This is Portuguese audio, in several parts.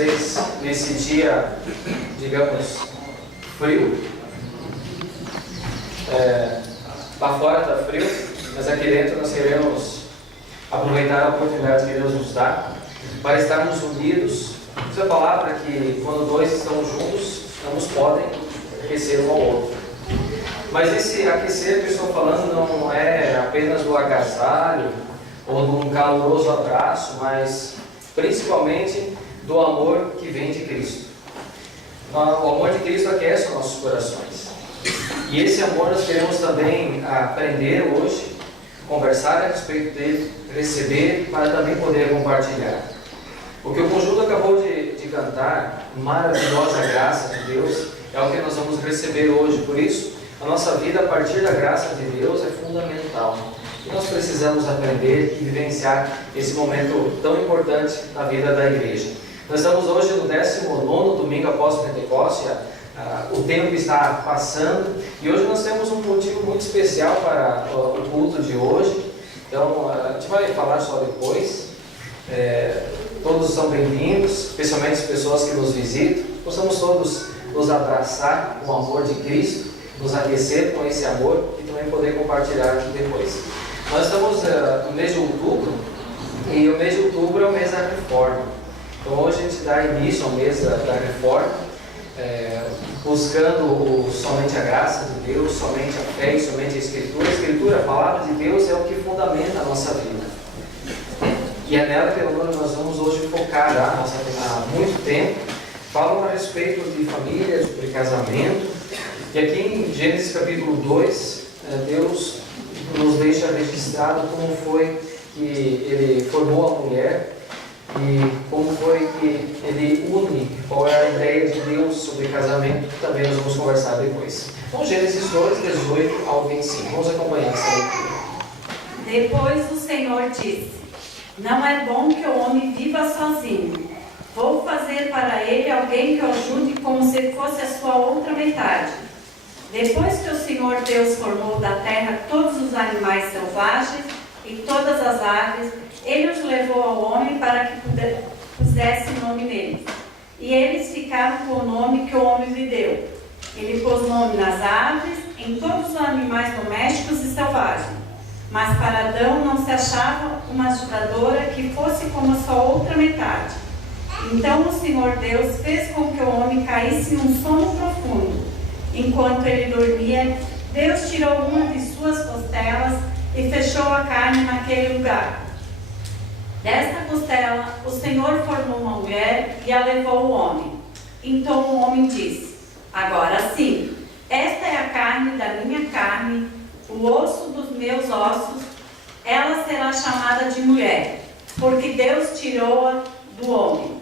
vocês nesse dia, digamos, frio. Lá fora está frio, mas aqui dentro nós queremos aproveitar a oportunidade que Deus nos dá para estarmos unidos. Essa palavra que quando dois estão juntos, ambos podem aquecer um ao outro. Mas esse aquecer que eu estou falando não é apenas do agasalho ou de um caloroso abraço, mas principalmente do amor que vem de Cristo. O amor de Cristo aquece os nossos corações. E esse amor nós queremos também aprender hoje, conversar a respeito dele, receber, para também poder compartilhar. O que o conjunto acabou de cantar, maravilhosa graça de Deus, é o que nós vamos receber hoje. Por isso, a nossa vida a partir da graça de Deus é fundamental. E nós precisamos aprender e vivenciar esse momento tão importante na vida da igreja. Nós estamos hoje no 19º domingo após o Pentecostes. O tempo está passando e hoje nós temos um motivo muito especial para o culto de hoje. Então, a gente vai falar só depois. Todos são bem-vindos, especialmente as pessoas que nos visitam. Possamos todos nos abraçar com o amor de Cristo, nos aquecer com esse amor e também poder compartilhar aqui depois. Nós estamos no mês de outubro e o mês de outubro é o mês da reforma. Então hoje a gente dá início ao mês da reforma, buscando somente a graça de Deus, somente a fé e somente a Escritura. A Escritura, a palavra de Deus, é o que fundamenta a nossa vida. E é nela que nós vamos hoje focar há muito tempo. Falam a respeito de família, de casamento. E aqui em Gênesis capítulo 2, Deus nos deixa registrado como foi que Ele formou a mulher e como foi que Ele une, qual é a ideia de Deus sobre casamento, que também nós vamos conversar depois. Então, Gênesis 2, 18 ao 25. Vamos acompanhar essa leitura. Depois o Senhor disse: não é bom que o homem viva sozinho. Vou fazer para ele alguém que o ajude como se fosse a sua outra metade. Depois que o Senhor Deus formou da terra todos os animais selvagens e todas as aves, Ele os levou ao homem para que pusesse nome neles. E eles ficaram com o nome que o homem lhe deu. Ele pôs nome nas aves, em todos os animais domésticos e selvagens. Mas para Adão não se achava uma ajudadora que fosse como a sua outra metade. Então o Senhor Deus fez com que o homem caísse em um sono profundo. Enquanto ele dormia, Deus tirou uma de suas costelas e fechou a carne naquele lugar. Desta costela, o Senhor formou uma mulher e a levou ao homem. Então o homem disse: agora sim, esta é a carne da minha carne, o osso dos meus ossos. Ela será chamada de mulher, porque Deus tirou-a do homem.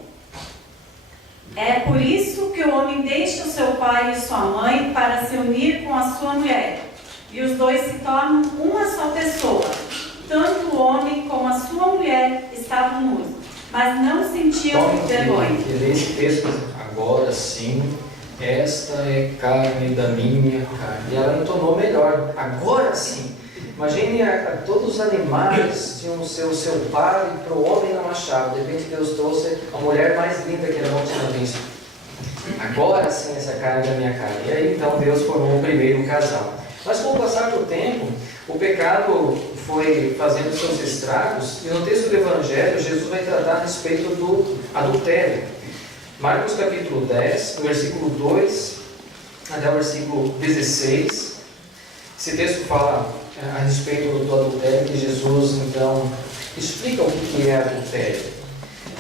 É por isso que o homem deixa o seu pai e sua mãe para se unir com a sua mulher, e os dois se tornam uma só pessoa. Tanto o homem como a sua mulher estavam nus, mas não sentiam vergonha. Esse texto, agora sim, esta é carne da minha carne. E ela entonou melhor, agora sim. Imagine todos os animais tinham o seu par e para o homem não achava. De repente Deus trouxe a mulher mais linda que ele não tinha visto. Agora sim essa carne da minha carne. E aí então Deus formou o primeiro casal. Mas com o passar do tempo, o pecado foi fazendo seus estragos. E no texto do Evangelho, Jesus vai tratar a respeito do adultério. Marcos capítulo 10, versículo 2 até o versículo 16. Esse texto fala a respeito do adultério, que Jesus então explica o que é adultério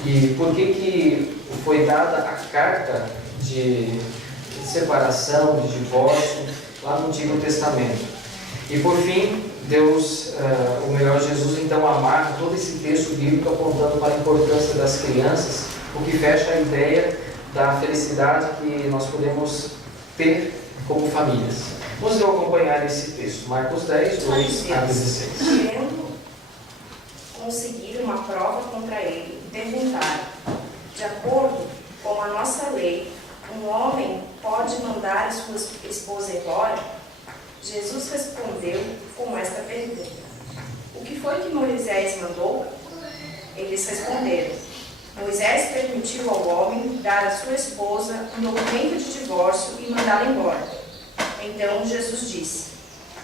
e por que foi dada a carta de separação, de divórcio lá no Antigo Testamento. E por fim, Deus, o melhor, Jesus então amarra todo esse texto bíblico apontando para a importância das crianças, o que fecha a ideia da felicidade que nós podemos ter como famílias. Vamos acompanhar esse texto, Marcos 10, 2 a 16. Querendo conseguir uma prova contra ele, perguntaram: de acordo com a nossa lei, um homem pode mandar a sua esposa embora? Jesus respondeu com esta pergunta: o que foi que Moisés mandou? Eles responderam: Moisés permitiu ao homem dar à sua esposa um documento de divórcio e mandá-la embora. Então Jesus disse: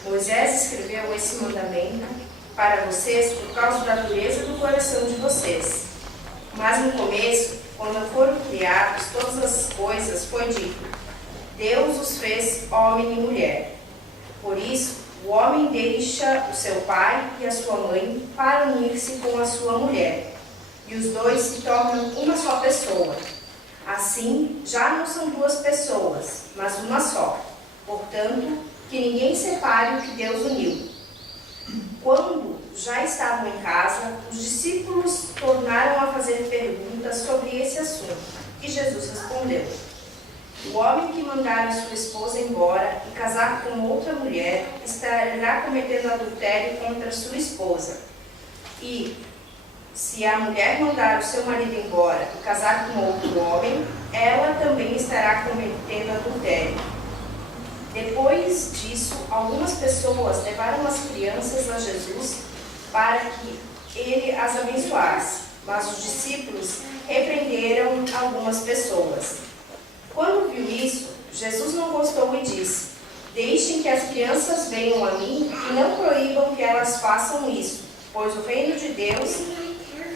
Moisés escreveu esse mandamento para vocês por causa da dureza do coração de vocês. Mas no começo, quando foram criados todas as coisas, foi dito: Deus os fez homem e mulher. Por isso, o homem deixa o seu pai e a sua mãe para unir-se com a sua mulher, e os dois se tornam uma só pessoa. Assim, já não são duas pessoas, mas uma só. Portanto, que ninguém separe o que Deus uniu. Quando já estavam em casa, os discípulos tornaram a fazer perguntas sobre esse assunto, e Jesus respondeu: O homem que mandar a sua esposa embora e casar com outra mulher estará cometendo adultério contra sua esposa. E se a mulher mandar o seu marido embora e casar com outro homem, ela também estará cometendo adultério. Depois disso, algumas pessoas levaram as crianças a Jesus para que ele as abençoasse, mas os discípulos repreenderam algumas pessoas. Quando viu isso, Jesus não gostou e disse: Deixem que as crianças venham a mim e não proíbam que elas façam isso, pois o reino de Deus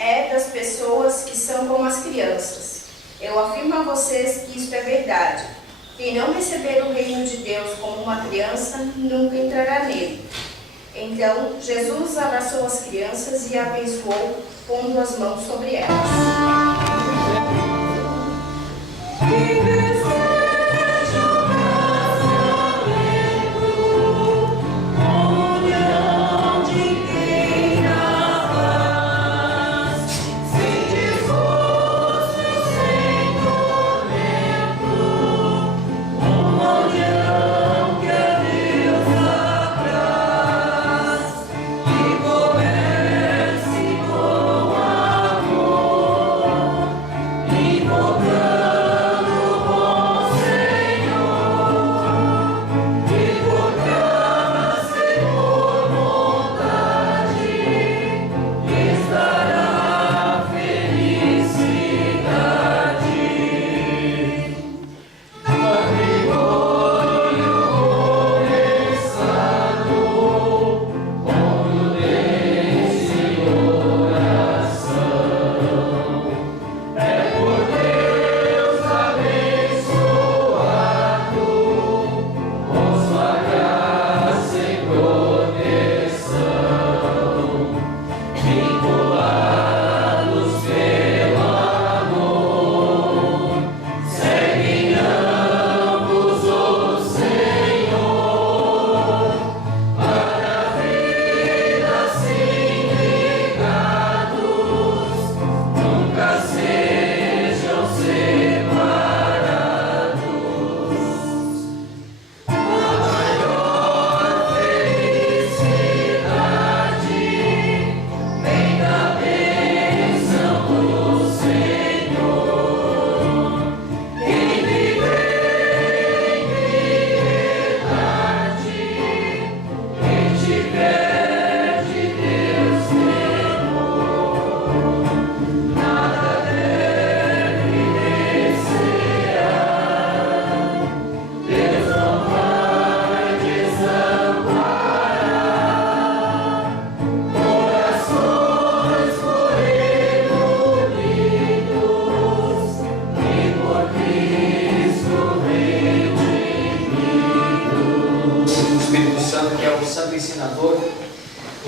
é das pessoas que são como as crianças. Eu afirmo a vocês que isto é verdade. Quem não receber o reino de Deus como uma criança, nunca entrará nele. Então, Jesus abraçou as crianças e abençoou, pondo as mãos sobre elas.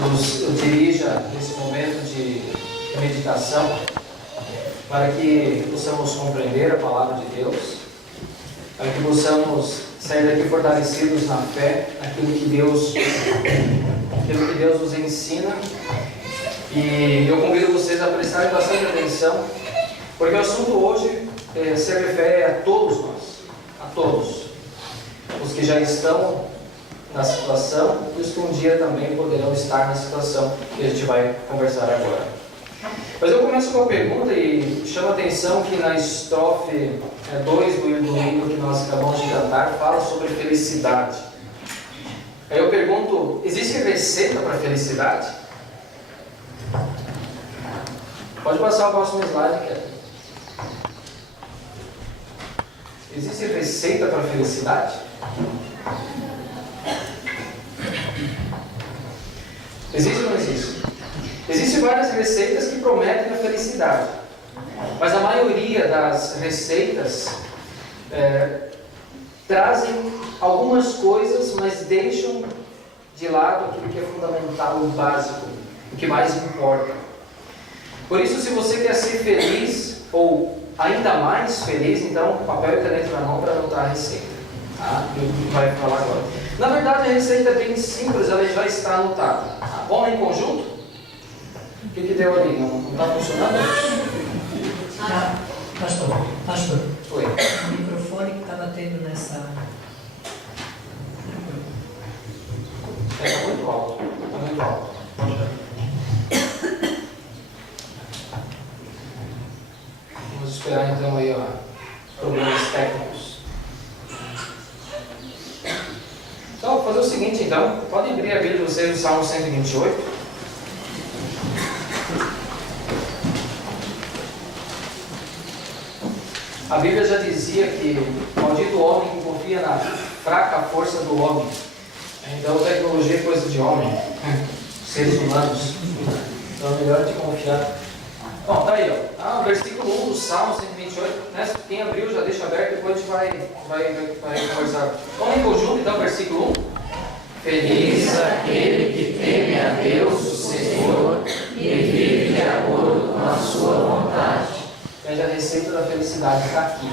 nos dirija nesse momento de meditação, para que possamos compreender a palavra de Deus, para que possamos sair daqui fortalecidos na fé, naquilo que Deus nos ensina. E eu convido vocês a prestarem bastante atenção, porque o assunto hoje se refere a todos nós, a todos, os que já estão na situação e os que um dia também poderão estar na situação que a gente vai conversar agora. Mas eu começo com a pergunta e chamo a atenção que na estrofe 2 do livro que nós acabamos de cantar fala sobre felicidade. Aí eu pergunto, existe receita para felicidade? Pode passar o próximo slide, Kevin. existe receita para a felicidade? Existe ou não existe? Existem várias receitas que prometem a felicidade, mas a maioria das receitas trazem algumas coisas, mas deixam de lado aquilo que é fundamental, o básico, o que mais importa. Por isso, se você quer ser feliz, ou ainda mais feliz, então papel e caneta na mão para anotar a receita. Tá? Que vai falar agora. Na verdade, a receita é bem simples, ela já está anotada. Tá? Vamos em conjunto? O que deu ali? Não está funcionando? Pastor. Oi. O microfone que está batendo nessa... Está muito alto. Está muito alto. Vamos esperar então aí, ó, problemas técnicos. Então, vou fazer o seguinte então. Pode abrir a Bíblia de vocês no Salmo 128. A Bíblia já dizia que maldito o homem que confia na fraca força do homem. Então, tecnologia é coisa de homem, seres humanos. Então, é melhor de confiar. Bom, tá aí, ó. Versículo 1 do Salmo 128. Né? Quem abriu já deixa aberto, depois a gente vai conversar. Vamos em conjunto, então, versículo 1. Feliz aquele que teme a Deus, o Senhor, e vive de acordo com a sua vontade. A receita da felicidade está aqui.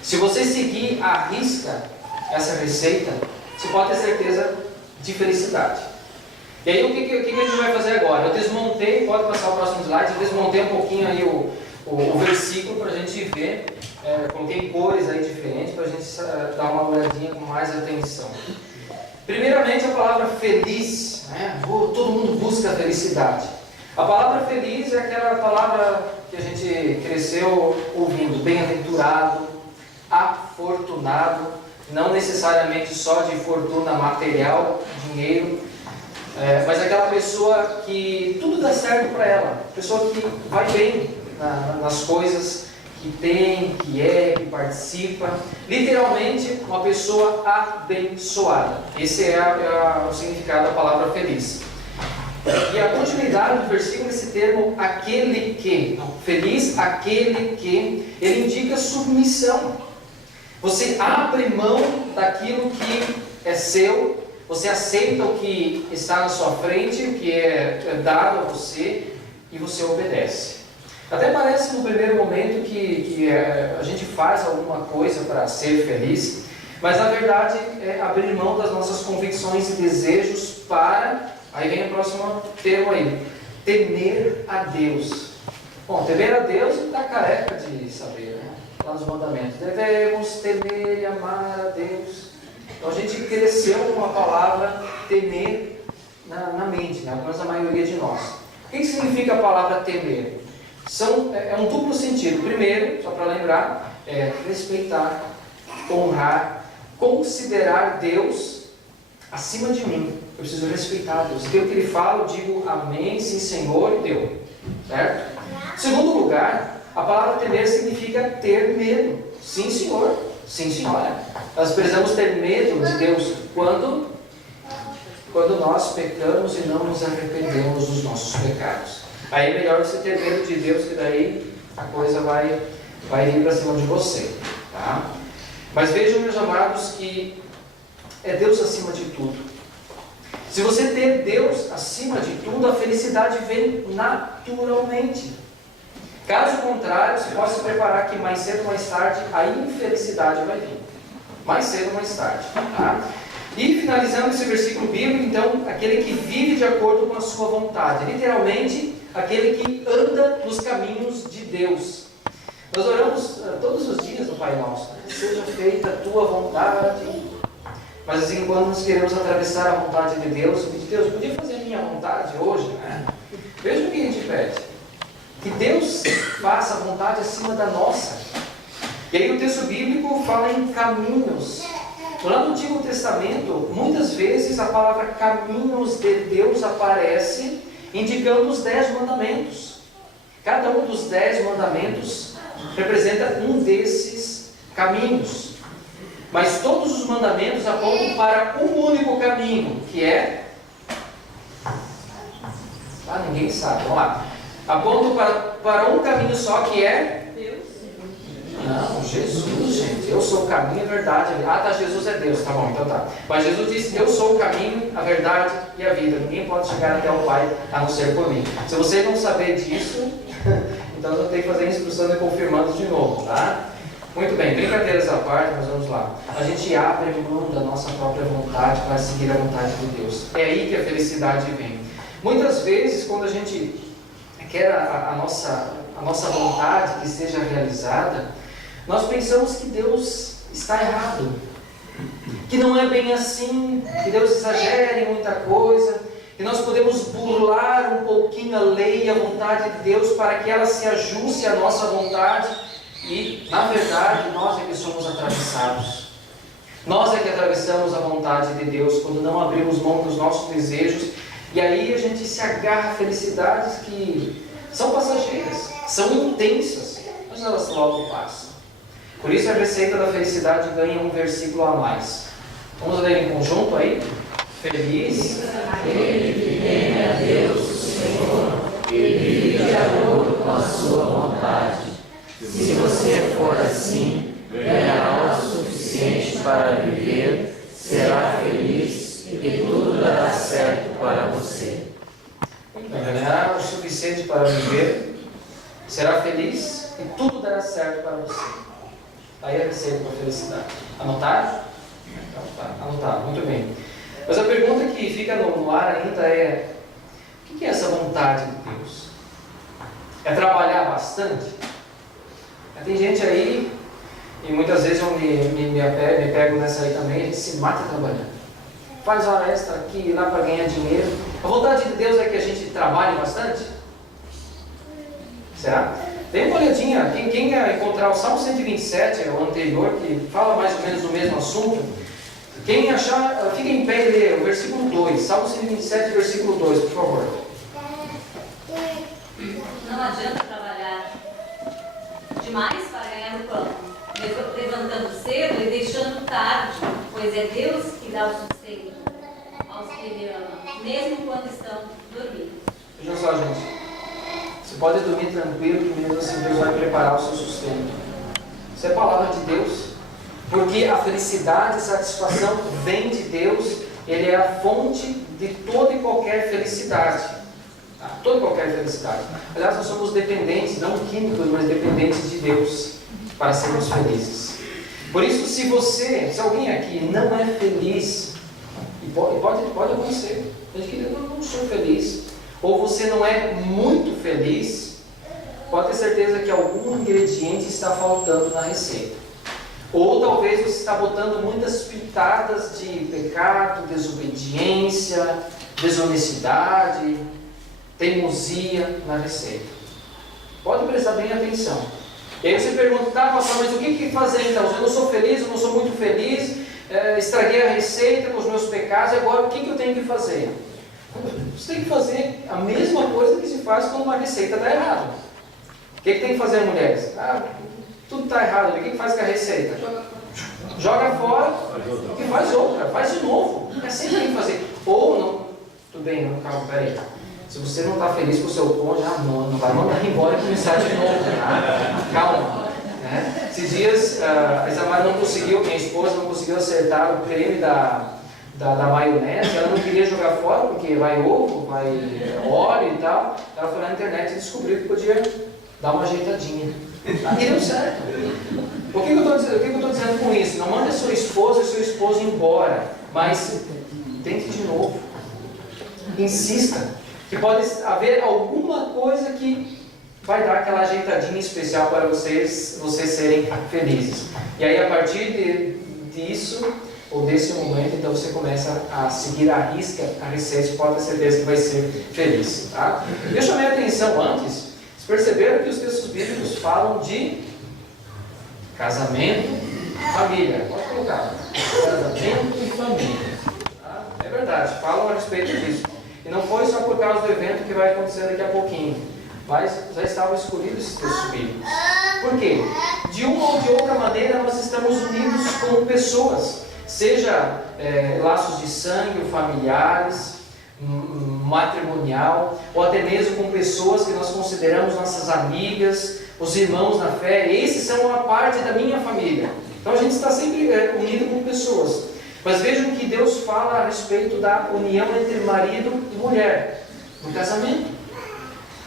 Se você seguir à risca essa receita, você pode ter certeza de felicidade. E aí o que a gente vai fazer agora? Eu desmontei, pode passar o próximo slide, eu desmontei um pouquinho aí o versículo para a gente ver, coloquei cores aí diferentes para a gente dar uma olhadinha com mais atenção. Primeiramente a palavra feliz, né? Todo mundo busca a felicidade. A palavra feliz é aquela palavra que a gente cresceu ouvindo, bem-aventurado, afortunado, não necessariamente só de fortuna material, dinheiro, mas aquela pessoa que tudo dá certo para ela, pessoa que vai bem nas coisas que tem, que participa, literalmente uma pessoa abençoada. Esse é o significado da palavra feliz. E a continuidade do versículo, esse termo, aquele que, feliz aquele que, ele indica submissão. Você abre mão daquilo que é seu, você aceita o que está na sua frente, o que é dado a você, e você obedece. Até parece no primeiro momento que a gente faz alguma coisa para ser feliz, mas na verdade é abrir mão das nossas convicções e desejos para... Aí vem o próximo termo aí, temer a Deus. Bom, temer a Deus está careca de saber, né? Lá nos mandamentos, devemos temer e amar a Deus. Então a gente cresceu com a palavra temer na mente, né? Pelo menos a maioria de nós. O que significa a palavra temer? É um duplo sentido. Primeiro, só para lembrar, é respeitar, honrar, considerar Deus acima de mim. Eu preciso respeitar Deus. Tem o que Ele fala, eu digo amém, sim Senhor, e deu. Certo? Segundo lugar, a palavra temer significa ter medo. Sim Senhor, sim Senhora. Nós precisamos ter medo de Deus quando nós pecamos e não nos arrependemos dos nossos pecados. Aí é melhor você ter medo de Deus, que daí a coisa vai ir para cima de você. Tá? Mas vejam, meus amados, que é Deus acima de tudo. Se você ter Deus acima de tudo, a felicidade vem naturalmente. Caso contrário, você pode se preparar que mais cedo ou mais tarde a infelicidade vai vir. Mais cedo ou mais tarde. Tá? E finalizando esse versículo bíblico, então, aquele que vive de acordo com a sua vontade. Literalmente, aquele que anda nos caminhos de Deus. Nós oramos todos os dias no Pai Nosso. Seja feita a tua vontade. Mas assim, quando nós queremos atravessar a vontade de Deus, eu pedi, Deus, podia fazer a minha vontade hoje, né? Veja o que a gente pede. Que Deus faça a vontade acima da nossa. E aí o texto bíblico fala em caminhos. Lá no Antigo Testamento, muitas vezes a palavra caminhos de Deus aparece indicando os 10 mandamentos. Cada um dos 10 mandamentos representa um desses caminhos. Mas todos os mandamentos apontam para um único caminho, que é... ninguém sabe, vamos lá. Apontam para um caminho só, que é... Não, Jesus, gente. Eu sou o caminho, a verdade, a vida. Tá, Jesus é Deus, tá bom, então tá. Mas Jesus disse, eu sou o caminho, a verdade e a vida. Ninguém pode chegar até o Pai a não ser por mim. Se você não saber disso, então eu tenho que fazer a instrução e confirmando de novo, tá? Muito bem, brincadeiras à parte, mas vamos lá. A gente abre mão da nossa própria vontade para seguir a vontade de Deus. É aí que a felicidade vem. Muitas vezes, quando a gente quer a nossa vontade que seja realizada, nós pensamos que Deus está errado, que não é bem assim, que Deus exagera em muita coisa, que nós podemos burlar um pouquinho a lei e a vontade de Deus para que ela se ajuste à nossa vontade e, na verdade, nós é que somos atravessados. Nós é que atravessamos a vontade de Deus quando não abrimos mão dos nossos desejos e aí a gente se agarra a felicidades que são passageiras, são intensas, mas elas logo passam. Por isso a receita da felicidade ganha um versículo a mais. Vamos ler em conjunto aí? Feliz aquele que teme a Deus, o Senhor, e vive de acordo com a sua vontade. Se você for assim, ganhará o suficiente para viver, será feliz e tudo dará certo para você. Ganhará o suficiente para viver, será feliz e tudo dará certo para você. Aí a receita da felicidade. Anotaram? Então, tá, anotaram, muito bem. Mas a pergunta que fica no ar ainda é: o que é essa vontade de Deus? É trabalhar bastante? Tem gente aí, e muitas vezes eu me pego nessa aí também, a gente se mata trabalhando. Faz hora extra aqui e lá para ganhar dinheiro. A vontade de Deus é que a gente trabalhe bastante? Será? Dê uma olhadinha, quem encontrar o Salmo 127, o anterior, que fala mais ou menos do mesmo assunto, quem achar, fica em pé e lê o versículo 2, Salmo 127, versículo 2, por favor. Não adianta trabalhar demais para ganhar o pão, levantando cedo e deixando tarde, pois é Deus que dá o sustento aos que Ele ama, mesmo quando estão dormindo. Veja só, gente. Você pode dormir tranquilo, que mesmo assim Deus vai preparar o seu sustento. Isso é palavra de Deus. Porque a felicidade e satisfação vem de Deus. Ele é a fonte de toda e qualquer felicidade. Tá? Toda e qualquer felicidade. Aliás, nós somos dependentes, não químicos, mas dependentes de Deus para sermos felizes. Por isso, se alguém aqui não é feliz, e pode acontecer, gente que eu não sou feliz, ou você não é muito feliz, pode ter certeza que algum ingrediente está faltando na receita. Ou talvez você está botando muitas pitadas de pecado, desobediência, desonestidade, teimosia na receita. Pode prestar bem atenção. E aí você pergunta, tá, pastor, mas o que fazer então? Eu não sou feliz, eu não sou muito feliz, estraguei a receita com os meus pecados, agora o que eu tenho que fazer? Você tem que fazer a mesma coisa que se faz quando uma receita está errada. O que tem que fazer, mulheres? Tudo está errado. O que faz com a receita? Joga fora e faz outra. Faz de novo. É assim que tem que fazer. Ou não. Tudo bem, não, calma, peraí. Se você não está feliz com o seu cônjuge, não vai mandar embora e começar de novo. Tá? Calma. Né? Esses dias, a Isamara não conseguiu, minha esposa não conseguiu acertar o creme da maionese. Ela não queria jogar fora porque vai ovo, vai óleo e tal. Ela foi na internet e descobriu que podia dar uma ajeitadinha. E deu certo. O que eu estou dizendo com isso? Não manda sua esposa e seu esposo embora, mas tente de novo. Insista. Que pode haver alguma coisa que vai dar aquela ajeitadinha especial para vocês serem felizes. E aí, a partir disso, ou desse momento, então você começa a seguir à risca a receita, pode ter certeza que vai ser feliz. Tá? Eu chamei a atenção antes, vocês perceberam que os textos bíblicos falam de casamento e família. Pode colocar. Casamento e família. Tá? É verdade, falam a respeito disso. E não foi só por causa do evento que vai acontecer daqui a pouquinho, mas já estavam escolhidos esses textos bíblicos. Por quê? De uma ou de outra maneira nós estamos unidos como pessoas, seja laços de sangue, familiares, matrimonial, ou até mesmo com pessoas que nós consideramos nossas amigas, os irmãos na fé. Esses são uma parte da minha família. Então a gente está sempre unido com pessoas. Mas vejam que Deus fala a respeito da união entre marido e mulher no casamento.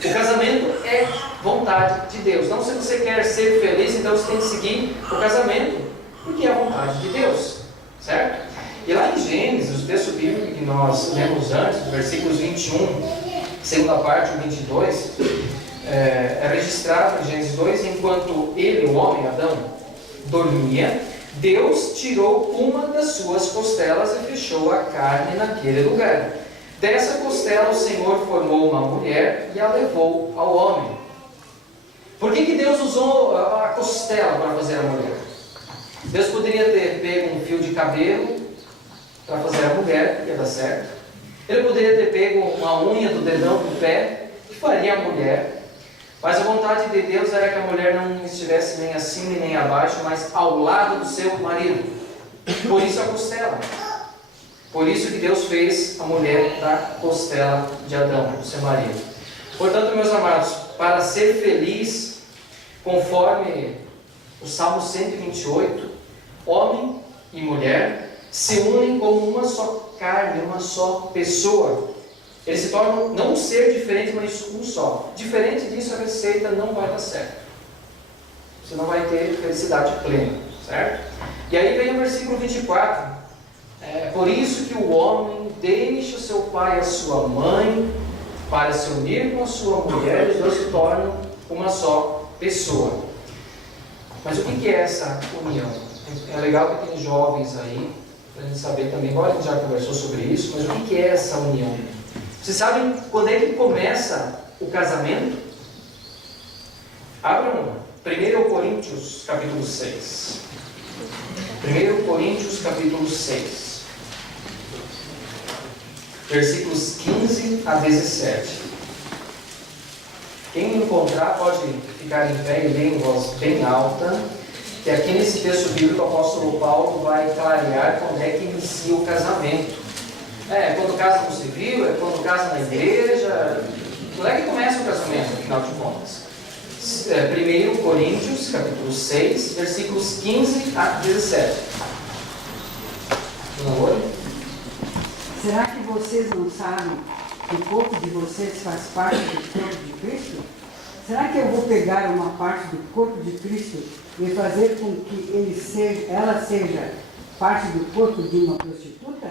O casamento é vontade de Deus. Então, se você quer ser feliz, então você tem que seguir o casamento, porque é a vontade de Deus, certo? E lá em Gênesis, o texto bíblico que nós lemos antes, versículos 21, segunda parte, o 22, é registrado em Gênesis 2, enquanto ele, o homem, Adão, dormia, Deus tirou uma das suas costelas e fechou a carne naquele lugar. Dessa costela o Senhor formou uma mulher e a levou ao homem. Por que Deus usou a costela para fazer a mulher? Deus poderia ter pego um fio de cabelo para fazer a mulher, ia dar certo. Ele poderia ter pego uma unha do dedão do pé, que faria a mulher. Mas a vontade de Deus era que a mulher não estivesse nem acima e nem abaixo, mas ao lado do seu marido. Por isso a costela. Por isso que Deus fez a mulher da costela de Adão, do seu marido. Portanto, meus amados, para ser feliz, conforme o Salmo 128, homem e mulher se unem como uma só carne, uma só pessoa. Eles se tornam não um ser diferente, mas um só. Diferente disso, a receita não vai dar certo. Você não vai ter felicidade plena, certo? E aí vem o versículo 24. Por isso que o homem deixa o seu pai e a sua mãe para se unir com a sua mulher, e os dois se tornam uma só pessoa. Mas o que é essa união? É legal que tem jovens aí, para a gente saber também, agora a gente já conversou sobre isso, mas o que é essa união? Vocês sabem quando é que começa o casamento? Abram 1 Coríntios capítulo 6. 1 Coríntios capítulo 6. Versículos 15 a 17. Quem encontrar pode ficar em pé e ler em voz bem alta, que aqui nesse texto bíblico o apóstolo Paulo vai clarear quando é que inicia o casamento. Quando casa no civil, quando casa na igreja. Quando é que começa o casamento, afinal de contas? 1 Coríntios capítulo 6, versículos 15 a 17. Será que vocês não sabem que o corpo de vocês faz parte do corpo de Cristo? Será que eu vou pegar uma parte do corpo de Cristo e fazer com que ela seja parte do corpo de uma prostituta?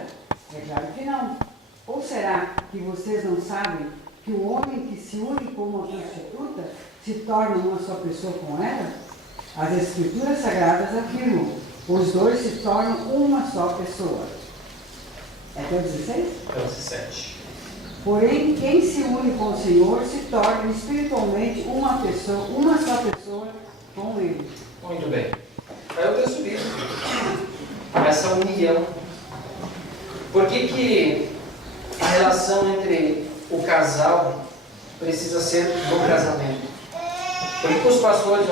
É claro que não. Ou será que vocês não sabem que o homem que se une com uma prostituta se torna uma só pessoa com ela? As Escrituras Sagradas afirmam: os dois se tornam uma só pessoa. É até o 16? Até o 17. Porém, quem se une com o Senhor se torna espiritualmente uma só pessoa com Ele. Muito bem. Aí o texto bíblico. Essa união. Por que a relação entre o casal precisa ser do casamento? Por que os pastores,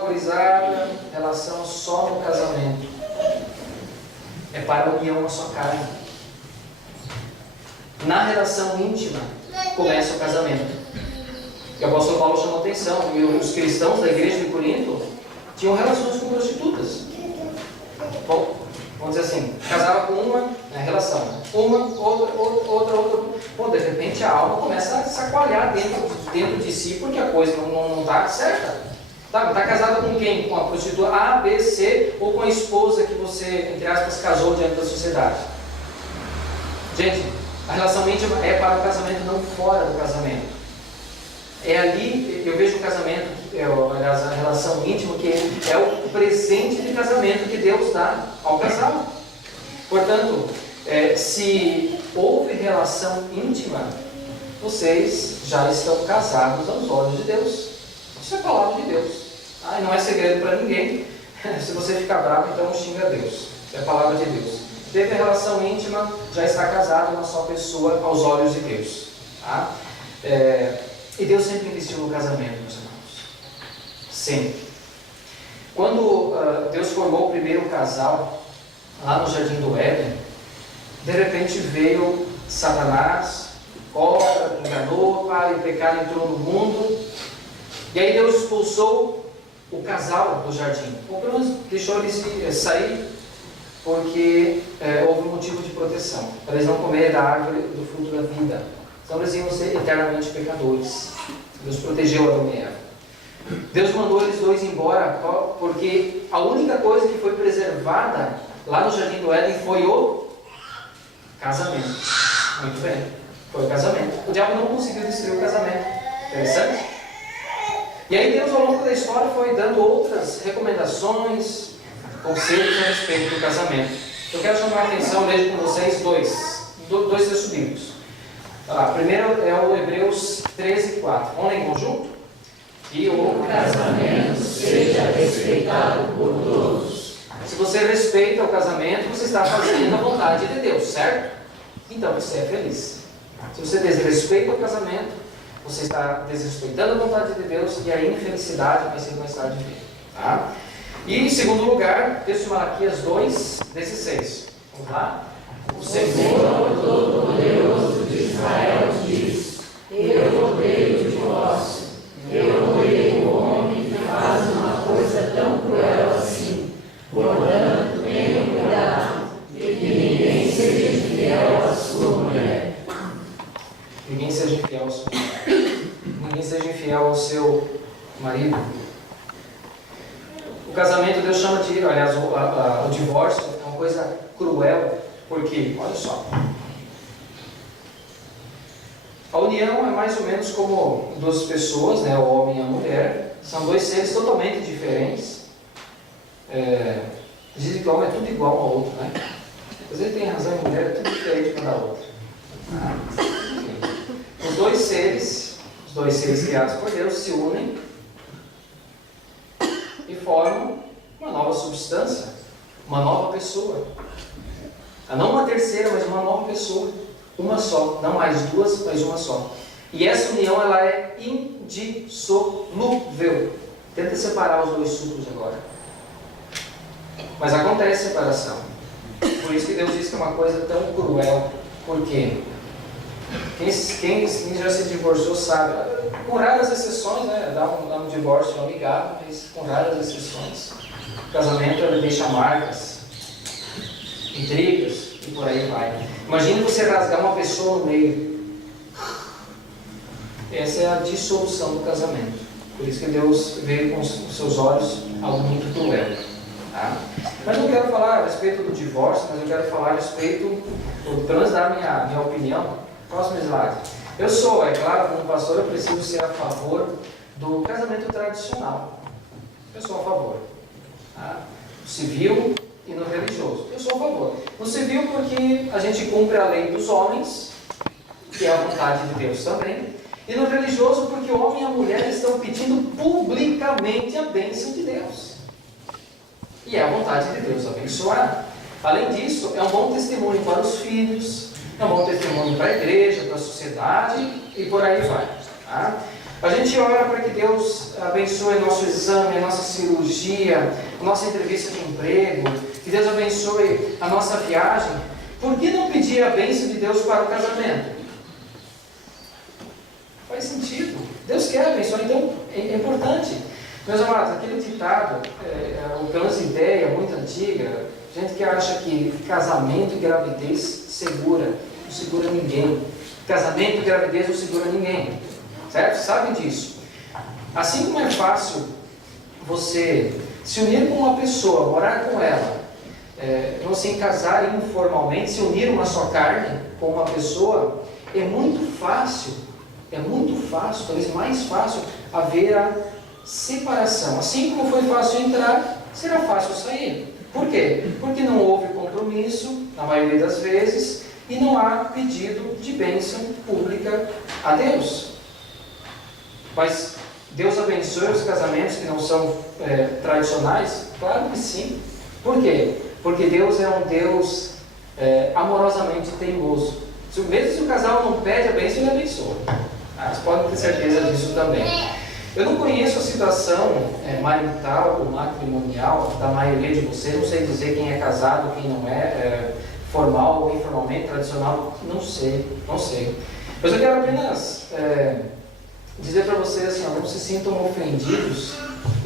gurizada, relação só no casamento? É para a união na sua carne. Na relação íntima começa o casamento. E o apóstolo Paulo chamou atenção. E os cristãos da igreja de Corinto tinham relações com prostitutas. Bom, vamos dizer assim, casava com uma, relação. Uma, outra. Bom, de repente a alma começa a sacoalhar dentro de si, porque a coisa não está certa. Está casada com quem? Com a prostituta A, B, C, ou com a esposa que você, entre aspas, casou diante da sociedade? Gente, a relação íntima é para o casamento, não fora do casamento. É ali, eu vejo o casamento, aliás, a relação íntima, que é o presente de casamento que Deus dá ao casal. Portanto, se houve relação íntima, vocês já estão casados aos olhos de Deus. Isso é a palavra de Deus. Não é segredo para ninguém. Se você ficar bravo, então xinga Deus. Isso é a palavra de Deus. Teve a relação íntima, já está casado, uma só pessoa aos olhos de Deus. Tá? E Deus sempre investiu no casamento, meus irmãos. Sempre. Quando Deus formou o primeiro casal, lá no Jardim do Éden, de repente veio Satanás, cobra, enganou, o pecado entrou no mundo, e aí Deus expulsou o casal do jardim, ou pelo menos deixou eles sair, porque houve um motivo de proteção, para eles não comerem da árvore do fruto da vida, senão eles iam ser eternamente pecadores. Deus protegeu Adão e Eva. Deus mandou eles dois embora, porque a única coisa que foi preservada lá no Jardim do Éden foi o casamento. Muito bem, foi o casamento. O diabo não conseguiu destruir o casamento. Interessante? E aí Deus, ao longo da história, foi dando outras recomendações, conselhos a respeito do casamento. Eu quero chamar a atenção, vejo com vocês dois textos bíblicos. Primeiro é o Hebreus 13:4. Vamos ler em conjunto? E o casamento seja respeitado por todos. Se você respeita o casamento, você está fazendo a vontade de Deus, certo? Então você é feliz. Se você desrespeita o casamento, você está desrespeitando a vontade de Deus e a infelicidade vai ser mais tarde vir. Tá? E em segundo lugar, texto de Malaquias 2:16. Vamos lá? O Senhor Todo-Poderoso de Israel diz: eu odeio o divórcio. Eu odeio o homem que faz uma coisa tão cruel assim. Portanto, tenham cuidado de que ninguém seja infiel à sua mulher. Ninguém seja infiel ao seu marido. Ninguém seja infiel ao seu marido. O casamento, Deus chama de, aliás, o divórcio é uma coisa cruel, porque, olha só, a união é mais ou menos como duas pessoas, né, o homem e a mulher, são dois seres totalmente diferentes. Dizem que o homem é tudo igual ao outro, né? Mas ele tem razão, a mulher é tudo diferente uma da outra. Os dois seres criados por Deus se unem e formam uma nova substância, uma nova pessoa. Não uma terceira, mas uma nova pessoa. Uma só, não mais duas, mas uma só. E essa união, ela é indissolúvel. Tenta separar os dois sucos agora. Mas acontece separação. Por isso que Deus diz que é uma coisa tão cruel. Por quê? Quem já se divorciou sabe, com raras exceções, né? Dá um divórcio amigável, mas com raras exceções. O casamento, ele deixa marcas, intrigas, e por aí vai. Imagine você rasgar uma pessoa no meio. Essa é a dissolução do casamento. Por isso que Deus veio com os seus olhos algo muito cruel. Tá? Mas não quero falar a respeito do divórcio, mas eu quero falar a respeito, pelo menos da minha opinião. Próximo slide. Eu sou, é claro, como pastor, eu preciso ser a favor do casamento tradicional. Eu sou a favor. Tá? No civil e no religioso. Eu sou a favor. No civil porque a gente cumpre a lei dos homens, que é a vontade de Deus também. E no religioso porque o homem e a mulher estão pedindo publicamente a bênção de Deus. E é a vontade de Deus abençoar. Além disso, é um bom testemunho para os filhos, é um bom testemunho para a igreja, para a sociedade e por aí vai. Tá? A gente ora para que Deus abençoe nosso exame, a nossa cirurgia, a nossa entrevista de emprego, que Deus abençoe a nossa viagem. Por que não pedir a bênção de Deus para o casamento? Faz sentido. Deus quer abençoar, então é importante. Meus amados, aquele ditado, ou pelo menos ideia muito antiga, gente que acha que casamento e gravidez segura, não segura ninguém. Casamento e gravidez não segura ninguém. Certo? Sabem disso. Assim como é fácil você se unir com uma pessoa, morar com ela, não se casar informalmente, se unir uma só carne com uma pessoa, é muito fácil, talvez mais fácil, haver a separação. Assim como foi fácil entrar, será fácil sair. Por quê? Porque não houve compromisso, na maioria das vezes, e não há pedido de bênção pública a Deus. Mas Deus abençoe os casamentos que não são tradicionais? Claro que sim. Por quê? Porque Deus é um Deus amorosamente teimoso. Mesmo se o casal não pede a bênção, ele abençoa. Vocês podem ter certeza disso também. Eu não conheço a situação marital ou matrimonial da maioria de vocês, não sei dizer quem é casado, quem não é, formal ou informalmente, tradicional, não sei. Mas eu quero apenas dizer para vocês assim, não se sintam ofendidos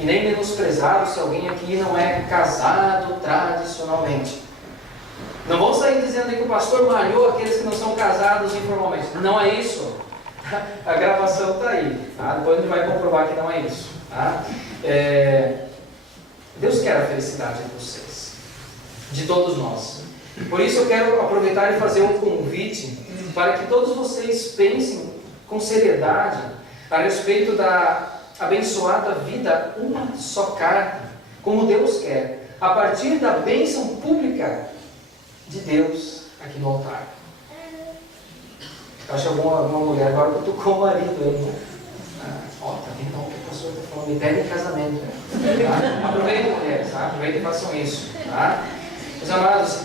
e nem menosprezados se alguém aqui não é casado tradicionalmente. Não vão sair dizendo que o pastor malhou aqueles que não são casados informalmente. Não é isso. A gravação está aí. Tá? Depois a gente vai comprovar que não é isso. Tá? Deus quer a felicidade de vocês, de todos nós. Por isso eu quero aproveitar e fazer um convite para que todos vocês pensem com seriedade a respeito da abençoada vida, uma só carne, como Deus quer, a partir da bênção pública de Deus aqui no altar. Acho que alguma mulher agora cutucou o marido aí, né? Tá vendo o que o pastor está falando? Me pede em casamento. Tá? Aproveitem, mulheres, tá? Aproveitem e façam isso. Tá? Meus amados,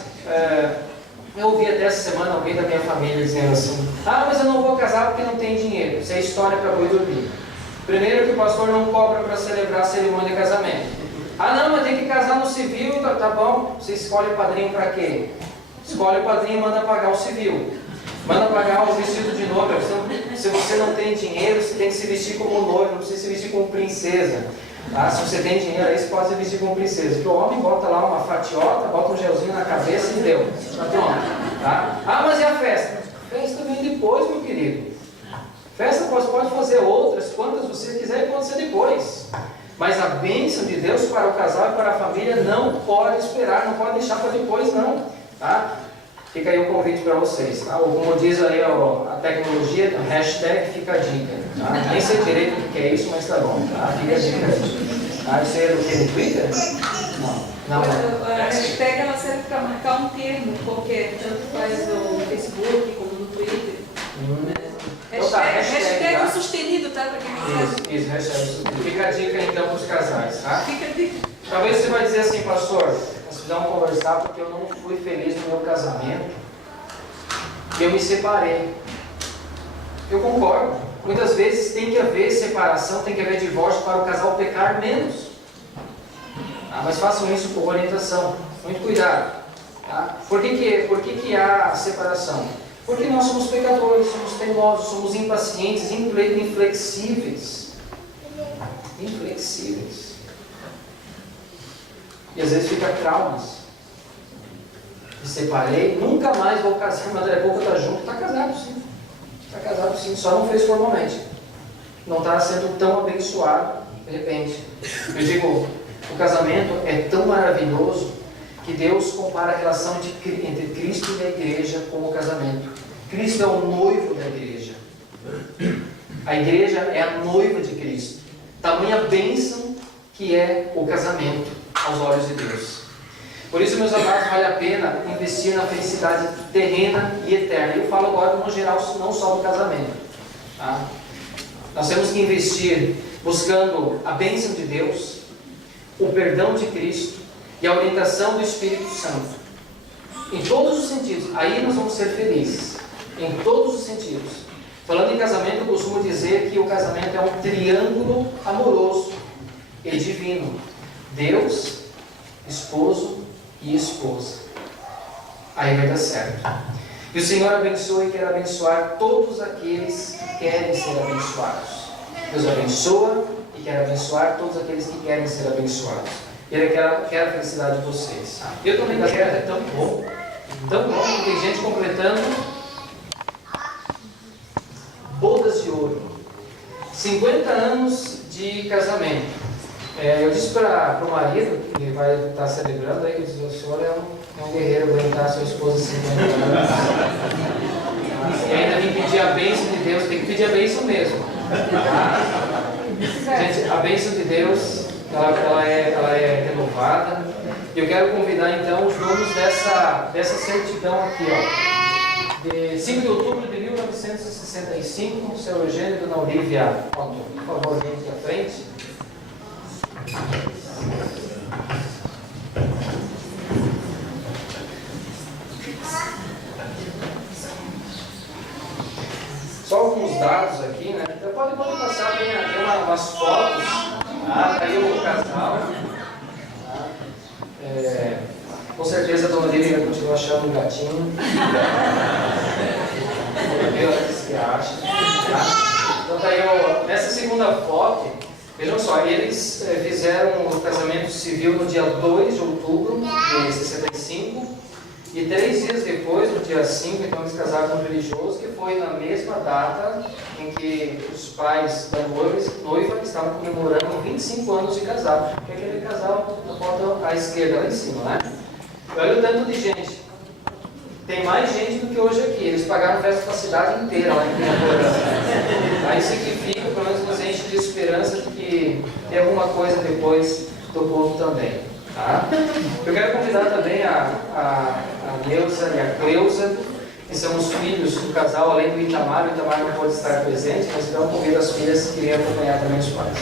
eu ouvi até essa semana alguém da minha família dizendo assim: mas eu não vou casar porque não tem dinheiro. Isso é história para boi dormir. Primeiro que o pastor não cobra para celebrar a cerimônia de casamento. Não, mas tem que casar no civil, tá bom. Você escolhe o padrinho para quê? Escolhe o padrinho e manda pagar o civil. Manda pagar o vestido de noiva. Se você não tem dinheiro, você tem que se vestir como noiva, não precisa se vestir como princesa. Tá? Se você tem dinheiro, aí você pode se vestir como princesa. Porque o homem bota lá uma fatiota, bota um gelzinho na cabeça e deu. Tá pronto. Tá? Mas e a festa? A festa vem depois, meu querido. Festa pode fazer outras, quantas você quiser e pode ser depois. Mas a bênção de Deus para o casal e para a família não pode esperar, não pode deixar para depois, não. Tá? Fica aí o convite para vocês. Tá? Ou como diz aí a tecnologia, hashtag fica a dica. Tá? Nem sei direito o que é isso, mas tá bom. Tá? Fica a dica aí. Isso aí é do que? No Twitter? Não. A hashtag ela serve para marcar um termo qualquer, tanto faz no Facebook como no Twitter. Hashtag tá? Sustenido, tá? Para quem não sabe. Isso, hashtag sustenido. Fica a dica então para os casais. Tá? Fica a dica. Talvez você vai dizer assim, pastor, nós precisamos conversar porque eu não fui feliz no meu casamento e eu me separei. Eu concordo. Muitas vezes tem que haver separação, tem que haver divórcio para o casal pecar menos. Mas façam isso com orientação, muito cuidado. Tá? Por que há separação? Porque nós somos pecadores, somos teimosos, somos impacientes, inflexíveis. Inflexíveis. E às vezes fica traumas. Me separei, nunca mais vou casar, mas daqui a pouco está junto. Está casado sim. Está casado sim, só não fez formalmente. Não está sendo tão abençoado de repente. Eu digo, o casamento é tão maravilhoso que Deus compara a relação entre Cristo e a igreja com o casamento. Cristo é o noivo da igreja. A igreja é a noiva de Cristo. Tamanha bênção que é o casamento aos olhos de Deus. Por isso, meus amados, vale a pena investir na felicidade terrena e eterna. Eu falo agora no geral, não só do casamento. Tá? Nós temos que investir buscando a bênção de Deus, o perdão de Cristo e a orientação do Espírito Santo. Em todos os sentidos. Aí nós vamos ser felizes. Em todos os sentidos. Falando em casamento, eu costumo dizer que o casamento é um triângulo amoroso e divino. Deus, esposo e esposa. Aí vai dar certo. E o Senhor abençoa e quer abençoar todos aqueles que querem ser abençoados. Deus abençoa e quer abençoar todos aqueles que querem ser abençoados. Ele quer a felicidade de vocês. Eu também quero, é tão bom. Tão bom que tem gente completando bodas de ouro. 50 anos de casamento. Eu disse para o marido, que vai estar celebrando, aí, que o senhor é um guerreiro, aguentar a sua esposa 50 anos. E ainda vem pedir a bênção de Deus, tem que pedir a bênção mesmo. Gente, a bênção de Deus, ela é renovada. E eu quero convidar então os donos dessa certidão aqui, ó. De 5 de outubro de 1965, o seu Eugênio e Dona Olivia Otto. Por favor, vem aqui à frente. Só alguns os dados aqui, né? Então pode passar, tem umas fotos. Tá aí o casal. Com certeza a dona Lívia vai continuar achando um gatinho. Ela que acha. Tá? Então tá aí, nessa segunda foto, vejam só, eles fizeram o casamento civil no dia 2 de outubro de 65 e 3 dias depois, no dia 5, então eles casaram no religioso, que foi na mesma data em que os pais da noiva estavam comemorando 25 anos de casado, que é aquele casal na foto à esquerda, lá em cima, né? Olha o tanto de gente. Tem mais gente do que hoje aqui. Eles pagaram festa para a cidade inteira lá em Pinhaporã. Aí significa, pelo menos nos enche de esperança de que tem alguma coisa depois do culto também. Tá? Eu quero convidar também a Neuza e a Cleusa, que são os filhos do casal, além do Itamar. O Itamar não pode estar presente, mas então convido as filhas que queriam acompanhar também os pais.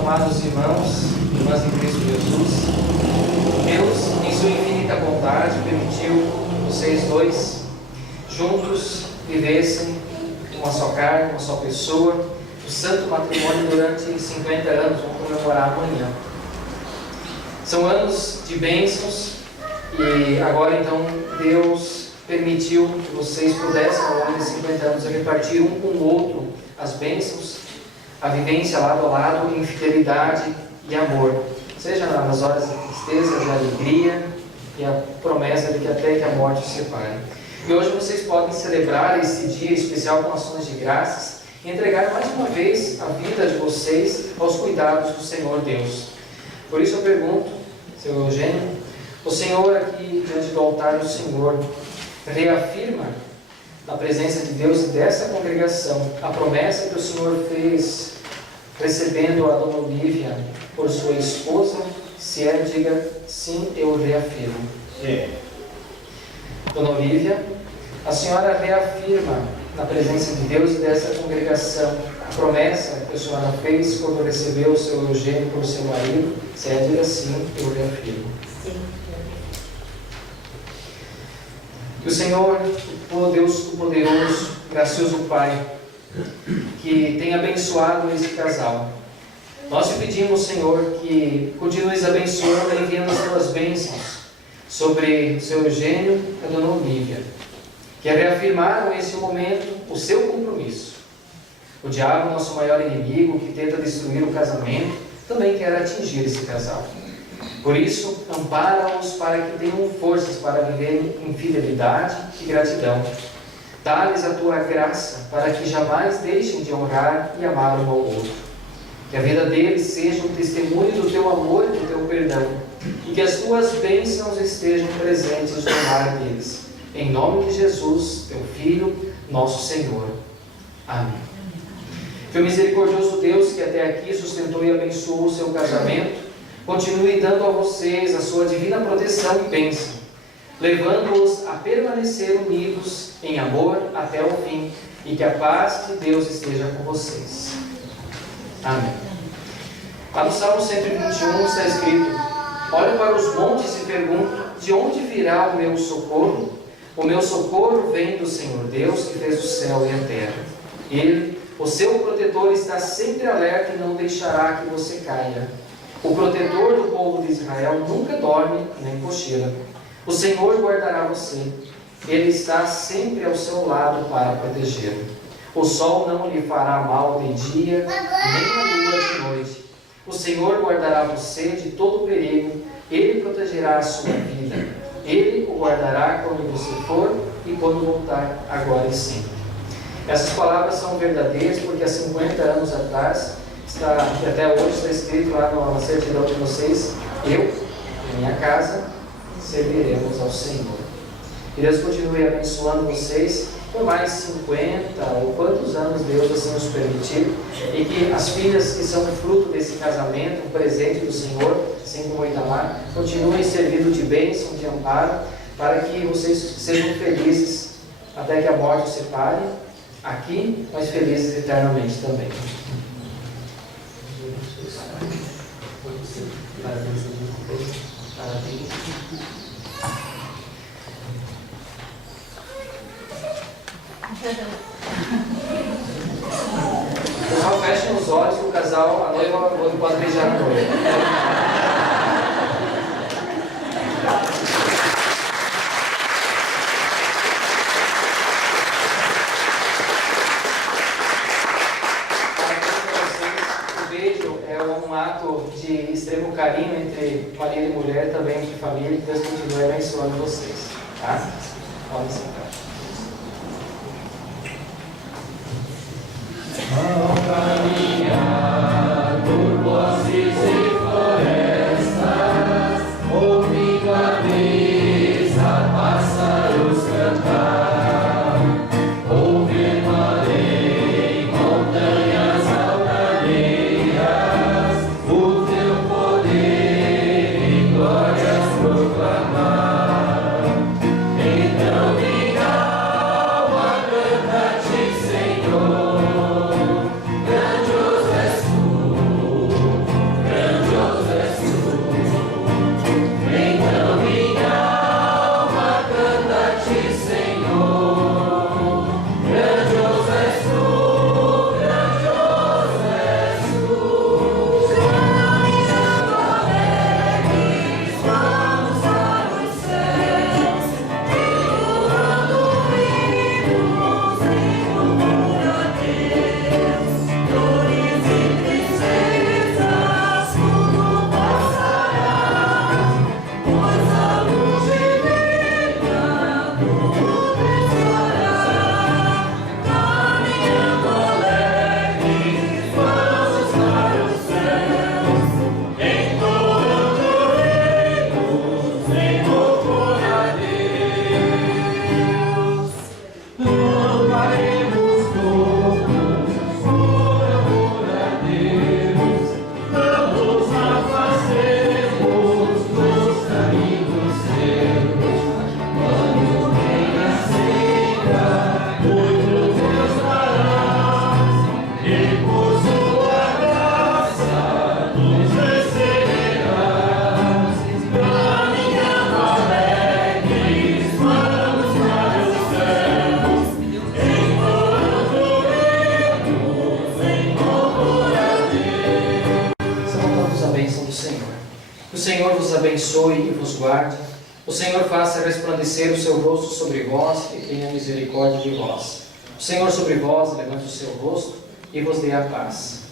Amados irmãos, irmãs em Cristo Jesus, Deus, em sua infinita bondade, permitiu vocês dois juntos vivessem uma só carne, uma só pessoa, o santo matrimônio durante 50 anos, vamos comemorar amanhã. São anos de bênçãos e agora então Deus permitiu que vocês pudessem ao longo de 50 anos repartir um com o outro as bênçãos, a vivência lado a lado em fidelidade e amor, seja nas horas de tristeza, de alegria e a promessa de que até que a morte os separe. E hoje vocês podem celebrar esse dia especial com ações de graças e entregar mais uma vez a vida de vocês aos cuidados do Senhor Deus. Por isso eu pergunto, seu Eugênio, o Senhor aqui diante do altar do Senhor reafirma na presença de Deus e dessa congregação a promessa que o Senhor fez recebendo a dona Olívia por sua esposa? Se é, diga sim, eu reafirmo. Dona Olívia, a senhora reafirma na presença de Deus e dessa congregação a promessa que a senhora fez quando recebeu o seu Eugênio por seu marido? Se é, diga sim, eu reafirmo. Sim. Que o Senhor, o Deus Todo-Poderoso, gracioso Pai, que tenha abençoado esse casal. Nós te pedimos, Senhor, que continues abençoando e enviando as tuas bênçãos sobre o seu Eugênio e a dona Olívia, que reafirmaram nesse momento o seu compromisso. O diabo, nosso maior inimigo, que tenta destruir o casamento, também quer atingir esse casal. Por isso, ampara-os para que tenham forças para viver em fidelidade e gratidão. Dá-lhes a tua graça para que jamais deixem de honrar e amar um ao outro. Que a vida deles seja um testemunho do teu amor e do teu perdão. E que as tuas bênçãos estejam presentes no lar deles. Em nome de Jesus, teu Filho, nosso Senhor. Amém. Que o misericordioso Deus, que até aqui sustentou e abençoou o seu casamento, continue dando a vocês a sua divina proteção e bênção, levando-os a permanecer unidos em amor até o fim, e que a paz de Deus esteja com vocês. Amém. Lá no Salmo 121 está escrito: olho para os montes e pergunto, de onde virá o meu socorro? O meu socorro vem do Senhor Deus, que fez o céu e a terra. Ele, o seu protetor, está sempre alerta e não deixará que você caia. O protetor do povo de Israel nunca dorme nem cochila. O Senhor guardará você. Ele está sempre ao seu lado para protegê-lo. O sol não lhe fará mal de dia, nem a lua de noite. O Senhor guardará você de todo perigo. Ele protegerá a sua vida. Ele o guardará quando você for e quando voltar, agora e sempre. Essas palavras são verdadeiras porque há 50 anos atrás, e até hoje está escrito lá na certidão de vocês: eu e minha casa serviremos ao Senhor. Que Deus continue abençoando vocês por mais 50 ou quantos anos Deus assim nos permitir, e que as filhas que são fruto desse casamento, um presente do Senhor, assim como o Itamar, continuem servindo de bênção, de amparo, para que vocês sejam felizes até que a morte os separe aqui, mas felizes eternamente também. O casal fecha os olhos e o casal, a noiva pode beijar a noiva. Um ato de extremo carinho entre marido e mulher, também entre família, que Deus continue abençoando vocês. Tá? Podem sentar. Ao caminhar por bosques e florestas, ouvindo a brisa, pássaros cantar, ouvindo além montanhas altaneiras, o teu poder e glórias proclamar. Então minha alma canta-te, Senhor. O Senhor vos abençoe e vos guarde. O Senhor faça resplandecer o seu rosto sobre vós e tenha misericórdia de vós. O Senhor sobre vós levante o seu rosto e vos dê a paz.